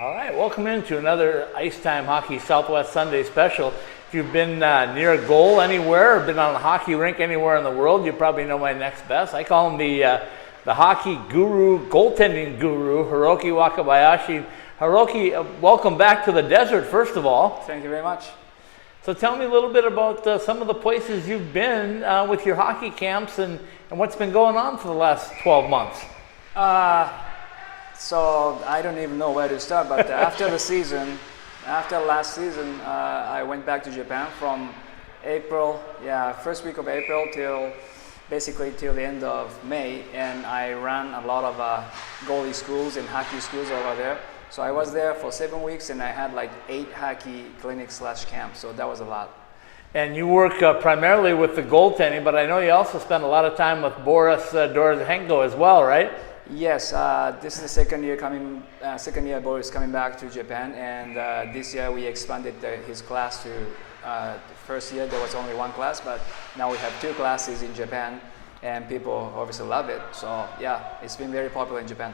All right, welcome into another Ice Time Hockey Southwest Sunday Special. If you've been near a goal anywhere or been on a hockey rink anywhere in the world, you probably know my next best. I call him the hockey guru, goaltending guru, Hiroki Wakabayashi. Hiroki, welcome back to the desert, first of all. Thank you very much. So tell me a little bit about some of the places you've been with your hockey camps and what's been going on for the last 12 months. So I don't even know where to start, but after last season, I went back to Japan from April, first week of April till the end of May, and I ran a lot of goalie schools and hockey schools over there. So I was there for 7 weeks, and I had like 8 hockey clinics / camps, so that was a lot. And you work primarily with the goaltending, but I know you also spend a lot of time with Boris Dorozhenko as well, right? Yes, this is the second year Boris coming back to Japan, and this year we expanded his class to, the first year there was only 1 class, but now we have 2 classes in Japan, and people obviously love it. So yeah, it's been very popular in Japan.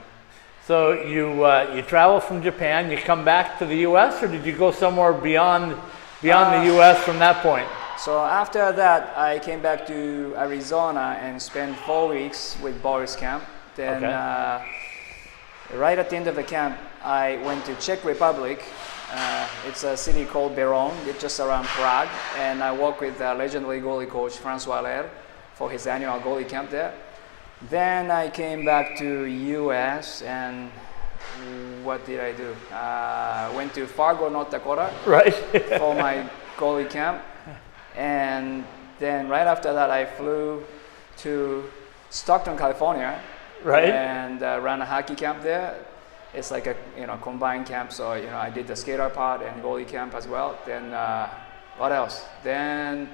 So you travel from Japan, you come back to the U.S., or did you go somewhere beyond the U.S. from that point? So after that, I came back to Arizona and spent 4 weeks with Boris camp. Then right at the end of the camp, I went to Czech Republic. It's a city called Beroun, it's just around Prague, and I worked with legendary goalie coach François Ler for his annual goalie camp there. Then I came back to US, and what did I do? Went to Fargo, North Dakota, right, for my goalie camp, and then right after that I flew to Stockton, California. Right. And ran a hockey camp there. It's like a combined camp, so I did the skater part and goalie camp as well. Then what else? Then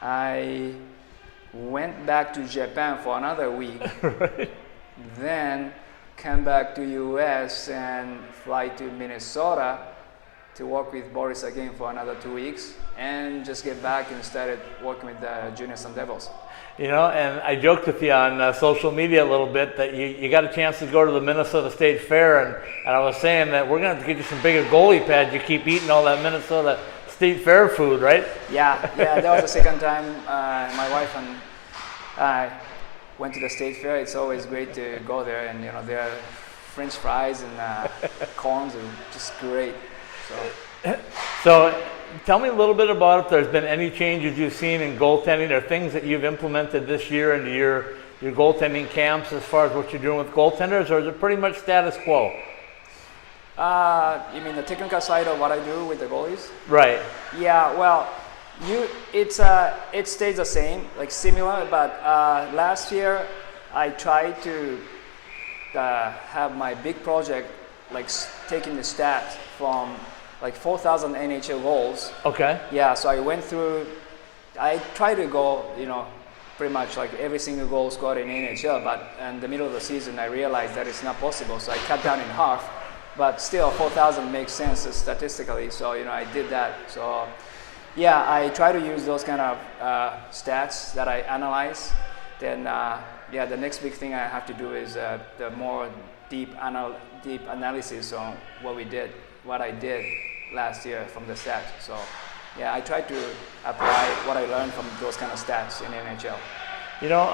I went back to Japan for another week. Right. Then came back to US and fly to Minnesota to work with Boris again for another 2 weeks, and just get back and started working with the Junior Sun Devils. And I joked with you on social media a little bit that you got a chance to go to the Minnesota State Fair, and I was saying that we're going to have to get you some bigger goalie pads. You keep eating all that Minnesota State Fair food, right? Yeah, that was the second time my wife and I went to the State Fair. It's always great to go there, and their French fries and corns are just great. So tell me a little bit about if there's been any changes you've seen in goaltending or things that you've implemented this year into your goaltending camps as far as what you're doing with goaltenders, or is it pretty much status quo? You mean the technical side of what I do with the goalies? Right. Yeah, well, it stays the same, like similar, but last year I tried to have my big project, like taking the stats from like 4,000 NHL goals. Okay. Yeah, so I try to go, pretty much like every single goal scored in NHL, but in the middle of the season I realized that it's not possible, so I cut down in half, but still 4,000 makes sense statistically, so I did that. So yeah, I try to use those kind of stats that I analyze. Then the next big thing I have to do is the more deep analysis on what I did last year from the stats. So yeah, I try to apply what I learned from those kind of stats in NHL.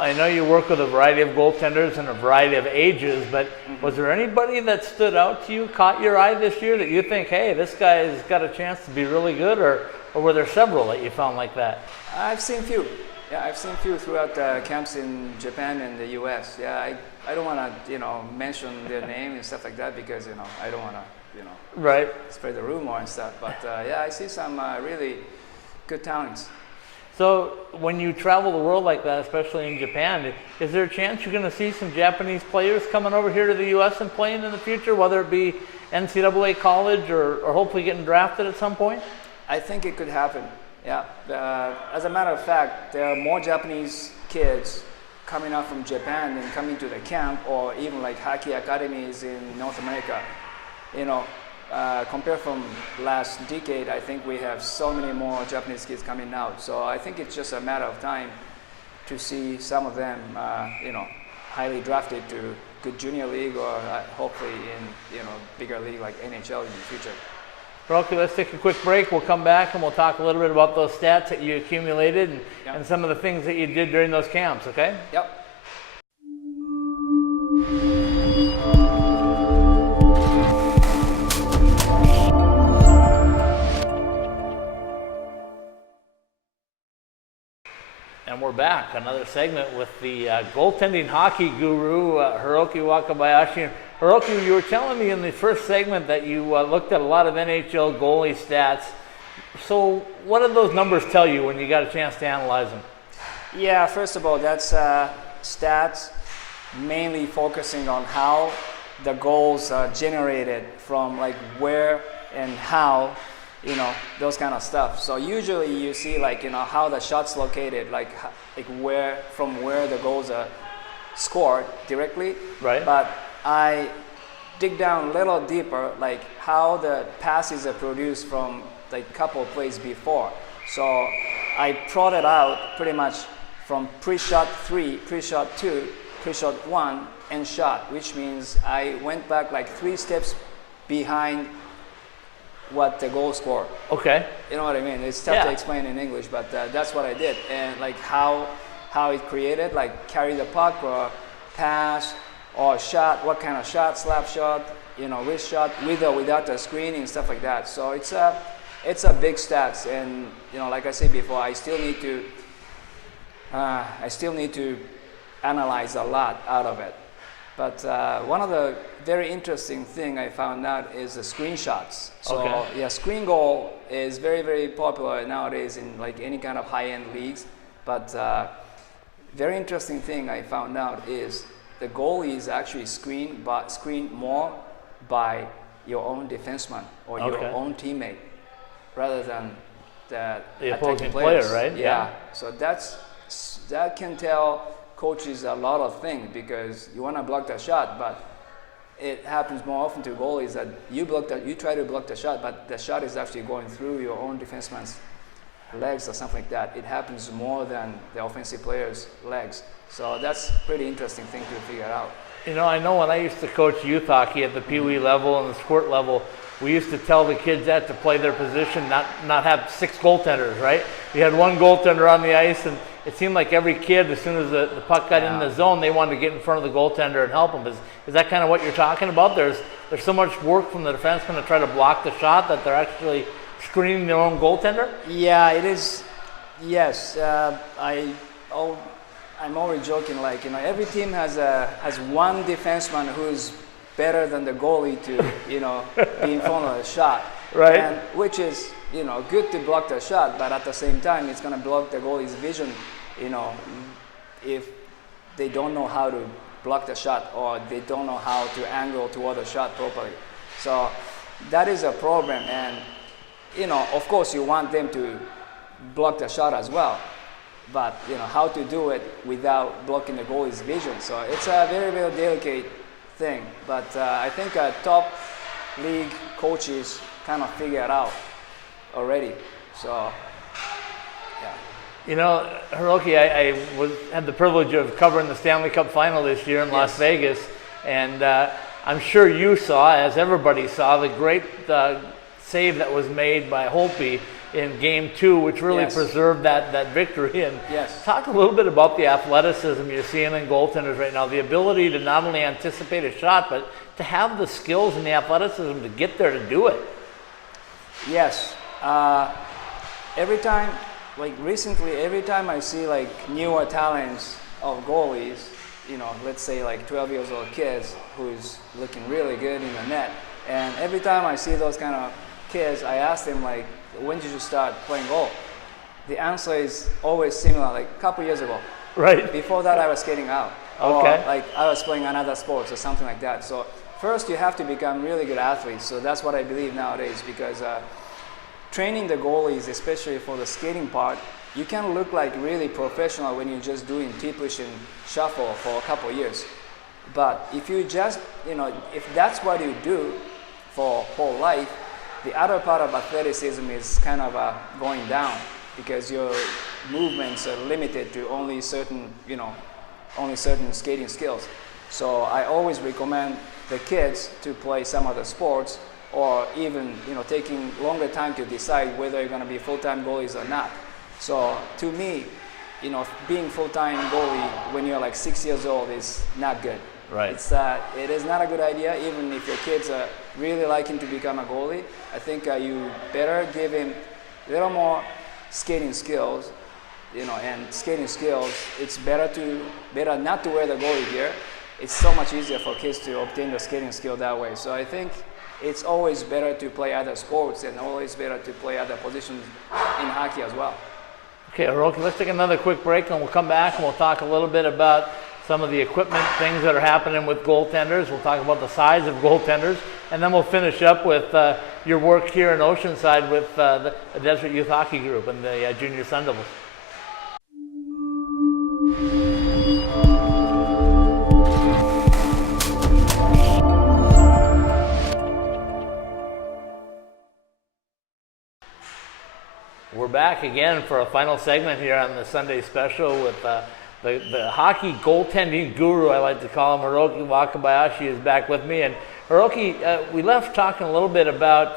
I know you work with a variety of goaltenders and a variety of ages, but was there anybody that stood out to you, caught your eye this year that you think, hey, this guy's got a chance to be really good, or were there several that you found like that? I've seen few. Yeah, I've seen few throughout the camps in Japan and the US. Yeah, I don't want to, mention their name and stuff like that because, I don't want to, right, spread the rumor and stuff. But yeah, I see some really good talents. So when you travel the world like that, especially in Japan, is there a chance you're going to see some Japanese players coming over here to the U.S. and playing in the future, whether it be NCAA college or hopefully getting drafted at some point? I think it could happen, yeah. As a matter of fact, there are more Japanese kids coming out from Japan than coming to the camp, or even like hockey academies in North America. Compared from last decade, I think we have so many more Japanese kids coming out. So I think it's just a matter of time to see some of them, highly drafted to good junior league or hopefully in, you know, bigger league like NHL in the future. Hiroki, let's take a quick break. We'll come back and we'll talk a little bit about those stats that you accumulated and some of the things that you did during those camps, okay? Yep. And we're back, another segment with the goaltending hockey guru, Hiroki Wakabayashi. Hiroki, you were telling me in the first segment that you looked at a lot of NHL goalie stats. So what did those numbers tell you when you got a chance to analyze them? Yeah, first of all, that's stats mainly focusing on how the goals are generated from, like, where and how, you know, those kind of stuff. So usually you see, like, you know, how the shot's located, like where, from where the goals are scored directly. Right. But I dig down a little deeper, like how the passes are produced from, like, couple plays before. So I plotted out pretty much from pre-shot 3, pre-shot 2, pre-shot 1, and shot, which means I went back like 3 steps behind what the goal score. Okay. You know what I mean? It's tough to explain in English, but that's what I did. And like how it created, like carry the puck or pass or shot, what kind of shot, slap shot, you know, wrist shot, with or without the screening, stuff like that. So it's a big stats, and, you know, like I said before, I still need to analyze a lot out of it. But one of the very interesting thing I found out is the screenshots. So yeah, screen goal is very, very popular nowadays in, like, any kind of high-end leagues. But very interesting thing I found out is the goalies actually screen more by your own defenseman or your own teammate rather than the opposing players. Player, right? Yeah. So that can tell coaches a lot of things, because you want to block the shot, but it happens more often to goalies that you try to block the shot, but the shot is actually going through your own defenseman's legs or something like that. It happens more than the offensive player's legs. So that's pretty interesting thing to figure out. You know, I know when I used to coach youth hockey at the Pee Wee level and the squirt level, we used to tell the kids that to play their position, not have 6 goaltenders, right? You had 1 goaltender on the ice, and it seemed like every kid, as soon as the puck got in the zone, they wanted to get in front of the goaltender and help him. Is that kind of what you're talking about? There's so much work from the defenseman to try to block the shot that they're actually screening their own goaltender? Yeah, it is. Yes, I'm always joking, like, you know, every team has one defenseman who's better than the goalie to, you know, be in front of the shot. Right. And which is, you know, good to block the shot, but at the same time, it's going to block the goalie's vision, you know, if they don't know how to block the shot or they don't know how to angle toward the shot properly. So that is a problem, and, you know, of course you want them to block the shot as well, but, you know, how to do it without blocking the goalie's vision. So it's a very, very delicate thing, but I think top league coaches kind of figure it out already. So yeah. You know, Hiroki, I had the privilege of covering the Stanley Cup final this year in Las Vegas, and I'm sure you saw, as everybody saw, the great save that was made by Holtby in Game 2, which really preserved that victory. And talk a little bit about the athleticism you're seeing in goaltenders right now, the ability to not only anticipate a shot, but to have the skills and the athleticism to get there to do it. Yes. Every time, like recently, every time I see like newer talents of goalies, you know, let's say like 12 years old kids who's looking really good in the net, and every time I see those kind of kids, I ask them, like, when did you start playing goal? The answer is always similar, like a couple years ago. Right. Before that, I was skating out. Okay. Or like I was playing another sports or something like that. So first you have to become really good athletes. So that's what I believe nowadays, because training the goalies, especially for the skating part, you can look like really professional when you're just doing T-push and shuffle for a couple years. But if you just, you know, if that's what you do for whole life, the other part of athleticism is kind of going down, because your movements are limited to only certain, you know, only certain skating skills. So I always recommend the kids to play some other sports, or even taking longer time to decide whether you're going to be full-time goalies or not. So to me, being full-time goalie when you're like 6 years old is not good. Right. It is not a good idea. Even if your kids are really liking to become a goalie, I think you better give him a little more skating skills. And skating skills, it's better not to wear the goalie gear. It's so much easier for kids to obtain the skating skill that way. So I think it's always better to play other sports, and always better to play other positions in hockey as well. Okay, Hiroki, let's take another quick break, and we'll come back and we'll talk a little bit about some of the equipment things that are happening with goaltenders. We'll talk about the size of goaltenders, and then we'll finish up with your work here in Oceanside with the Desert Youth Hockey Group and the Junior Sun Devils. We're back again for a final segment here on the Sunday Special with the hockey goaltending guru, I like to call him. Hiroki Wakabayashi is back with me. And Hiroki, we left talking a little bit about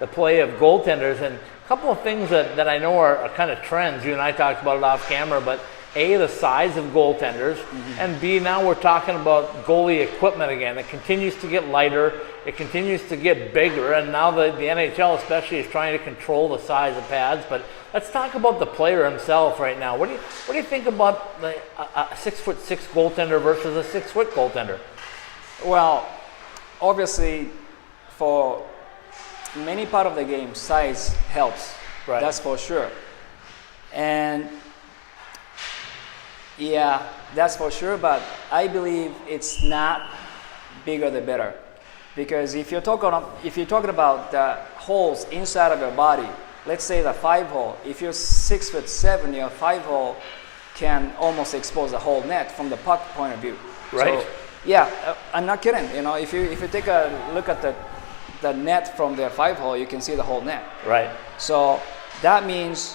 the play of goaltenders, and a couple of things that I know are kind of trends. You and I talked about it off camera, but A, the size of goaltenders, and B, now we're talking about goalie equipment again. It continues to get lighter, it continues to get bigger, and now the NHL especially is trying to control the size of pads. But let's talk about the player himself right now. What do you think about a 6'6" goaltender versus a 6-foot goaltender? Well, obviously, for many part of the game, size helps. Right. That's for sure. And yeah, that's for sure, but I believe it's not bigger the better. Because if you're talking about the holes inside of your body, let's say the 5-hole, if you're 6'7", your 5-hole can almost expose the whole net from the puck point of view. Right. So, yeah, I'm not kidding. If you take a look at the net from their 5-hole, you can see the whole net. Right. So that means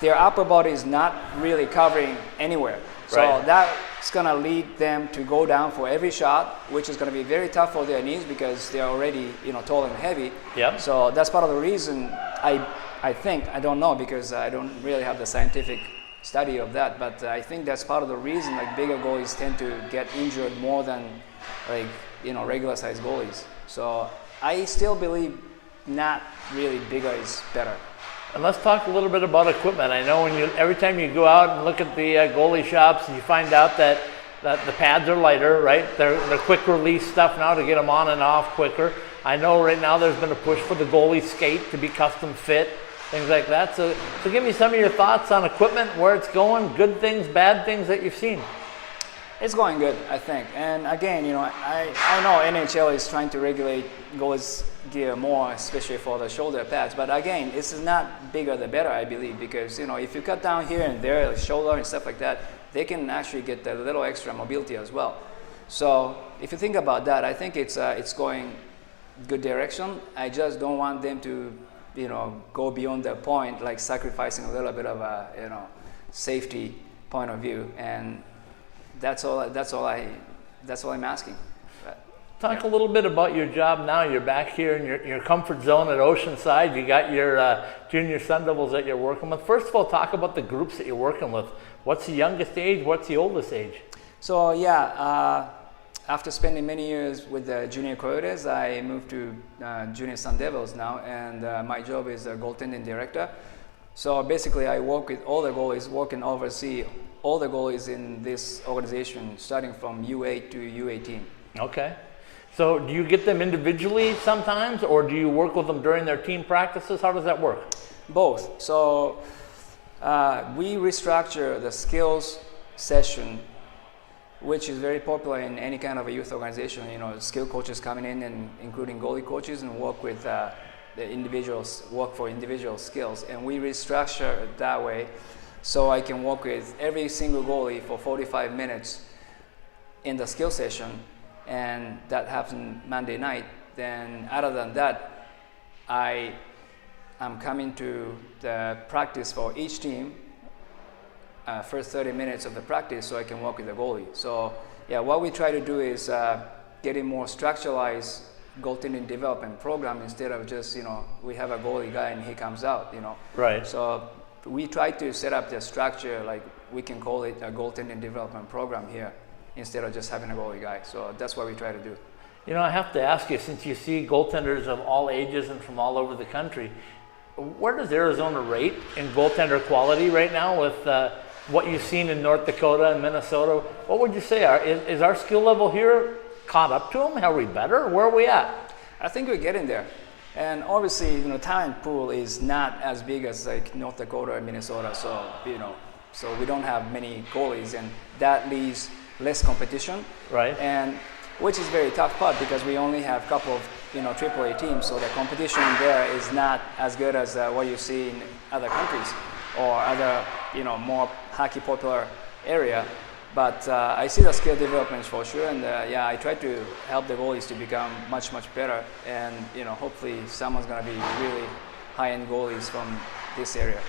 their upper body is not really covering anywhere. So Right. that's going to lead them to go down for every shot, which is going to be very tough for their knees because they're already tall and heavy. Yep. So that's part of the reason I think, I don't know because I don't really have the scientific study of that, but I think that's part of the reason bigger goalies tend to get injured more than regular sized goalies. So I still believe not really bigger is better. And let's talk a little bit about equipment. I know every time you go out and look at the goalie shops, you find out that the pads are lighter, right? They're quick release stuff now to get them on and off quicker. I know right now there's been a push for the goalie skate to be custom fit, things like that. So give me some of your thoughts on equipment, where it's going, good things, bad things that you've seen. It's going good, I think. And again, I know NHL is trying to regulate goalies gear more, especially for the shoulder pads. But again, this is not bigger the better, I believe, because if you cut down here and there, like shoulder and stuff like that, they can actually get a little extra mobility as well. So if you think about that, I think it's going good direction. I just don't want them to go beyond the point, like sacrificing a little bit of a safety point of view, and that's all I'm asking. Talk a little bit about your job now. You're back here in your comfort zone at Oceanside. You got your Junior Sun Devils that you're working with. First of all, talk about the groups that you're working with. What's the youngest age? What's the oldest age? So yeah, after spending many years with the Junior Coyotes, I moved to Junior Sun Devils now, and my job is a goaltending director. So basically, I work with all the goalies, work and oversee all the goalies in this organization, starting from U8 to U18. Okay. So do you get them individually sometimes, or do you work with them during their team practices? How does that work? Both. So we restructure the skills session, which is very popular in any kind of a youth organization. Skill coaches coming in, and including goalie coaches, and work with the individuals, work for individual skills. And we restructure it that way, so I can work with every single goalie for 45 minutes in the skill session. And that happens Monday night. Then other than that, I'm coming to the practice for each team, first 30 minutes of the practice, so I can work with the goalie. So yeah, what we try to do is getting more structuralized goaltending development program instead of just, we have a goalie guy and he comes out, Right. So we try to set up the structure, like we can call it a goaltending development program here instead of just having a goalie guy. So that's what we try to do. I have to ask you, since you see goaltenders of all ages and from all over the country, where does Arizona rate in goaltender quality right now with what you've seen in North Dakota and Minnesota? What would you say? Is our skill level here caught up to them? Are we better? Where are we at? I think we're getting there. And obviously, talent pool is not as big as like North Dakota and Minnesota. So, so we don't have many goalies, and that leaves less competition. Right. And which is very tough part because we only have a couple of AAA teams, so the competition there is not as good as what you see in other countries or other more hockey popular area. But I see the skill developments for sure, and yeah, I try to help the goalies to become much better, and hopefully someone's gonna be really high-end goalies from this area.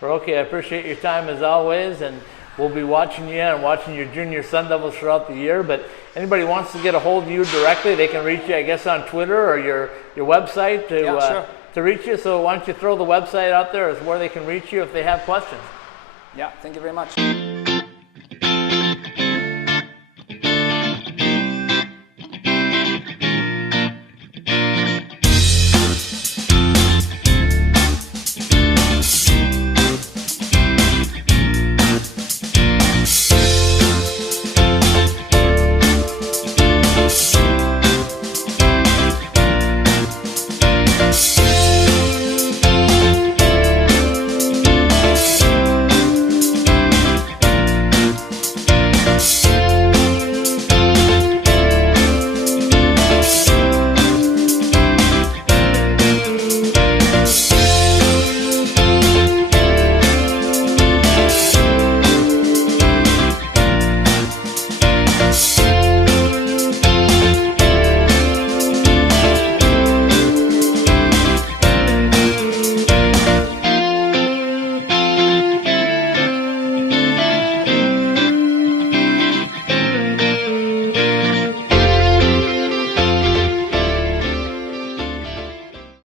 Hiroki, I appreciate your time as always, and we'll be watching you and watching your junior Sun Devils throughout the year. But anybody wants to get a hold of you directly, they can reach you, I guess, on Twitter or your website to reach you. So why don't you throw the website out there as where they can reach you if they have questions. Yeah, thank you very much.